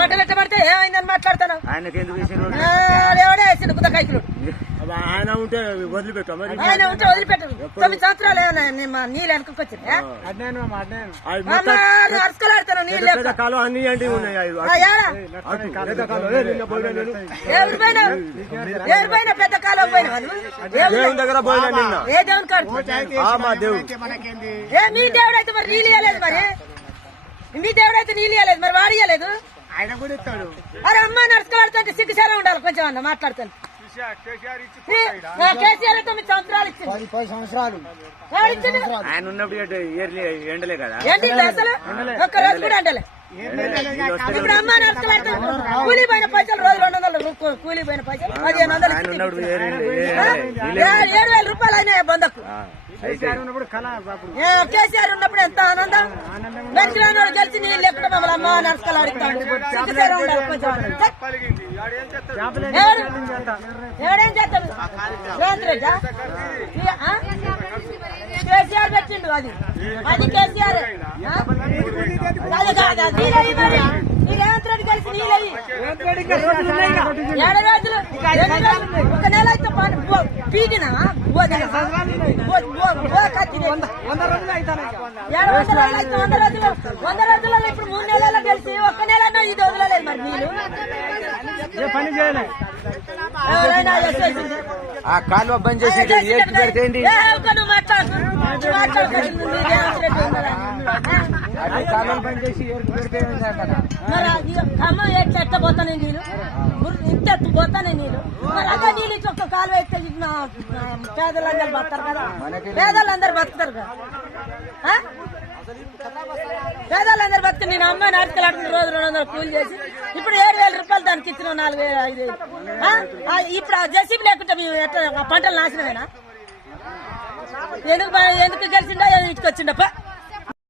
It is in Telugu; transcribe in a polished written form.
పట్టలెట్ట పడితే ఏమైందని మాట్లాడతాను. ఎవడే వేసిండు కుదకాయకులు. ఆయన ఉంటే వదిలిపెట్టా మరి. ఆయన ఉంటే వదిలిపెట్టరు. 9 సంవత్సరాలు నీళ్ళు వెనకొచ్చింది. అరుసుకలాడతాను నీళ్ళు. కాలం అన్ని అండి ఉన్నాయి. ఎవరిపైనా పెద్ద కాలం పోయిన వాళ్ళు దగ్గర పోయినా నిన్న. ఏ దేవుని కాదు మా దేవుడు. ఏ మీ దేవుడు అయితే మరి నీళ్ళు ఇవ్వలేదు. మరి మీ దేవుడు అయితే నీళ్ళు ఇవ్వలేదు. మరి వాడు ఇవ్వలేదు. ఆయన కూడా ఇస్తాడు. అరే అమ్మ నడుచుకోవాలంటే సిగ్గుసారా ఉండాలి కొంచెం అన్న మాట్లాడతాను. కేసీఆర్ 9 సంవత్సరాలు ఇచ్చింది. 10 సంవత్సరాలు ఆయన ఉన్నప్పుడు ఎండలే కదా. ఏంటి అసలు ఒక్క రోజు కూడా అంటలే. ఇప్పుడు అమ్మ నడుచుకోవాలి. కూలీ పోయిన పైసలు రోజు 200 కూలీ పోయిన పైసలు 1500 7,000 రూపాయలు అయినాయి బంధకు. కేసీఆర్ ఉన్నప్పుడు ఎంత ఆనందం. బెంచ్ కలిసి నీళ్ళు లేకుండా మమ్మల్ని అమ్మ నడుచుకోవాడుతాడు. ఎవడేం చేస్తాడు రేవంత్ రెడ్డి. కేసీఆర్ పెట్టిండు. అది కేసీఆర్. ఈ రేవంత్ రెడ్డి కలిసి నీళ్ళు 7 రోజులు 1 నెల అయితే పీకినా 100 రోజులలో ఇప్పుడు 3 నెలల్లో తెలిసి 1 నెలన్నా ఇది వదలలేదు. మరి మీరు పని చేయాలి. ఆ కాలువ బంద్ చేసి అమ్మ ఎట్లా పోతానే నీళ్ళు ఇంత పోతానే నీళ్ళు. మరి అదే నీళ్ళు ఇచ్చి ఒక్క కాలువ ఎత్తే పేదలందరూ బతారు కదా. పేదలందరూ బతుకుతారు కదా. పేదలందరూ బతుకు. నేను అమ్మ నాటకలాడుకుని రోజు 200 కూలి చేసి ఇప్పుడు 7,000 రూపాయలు దానికి ఇచ్చిన 4,000 5,000. ఇప్పుడు ఆ జెసిబి లేకుంటే మేము ఎట్లా పంటలు నాశనమేనా? ఎందుకు గెలిచిండా ఇటుకొచ్చిండప్ప.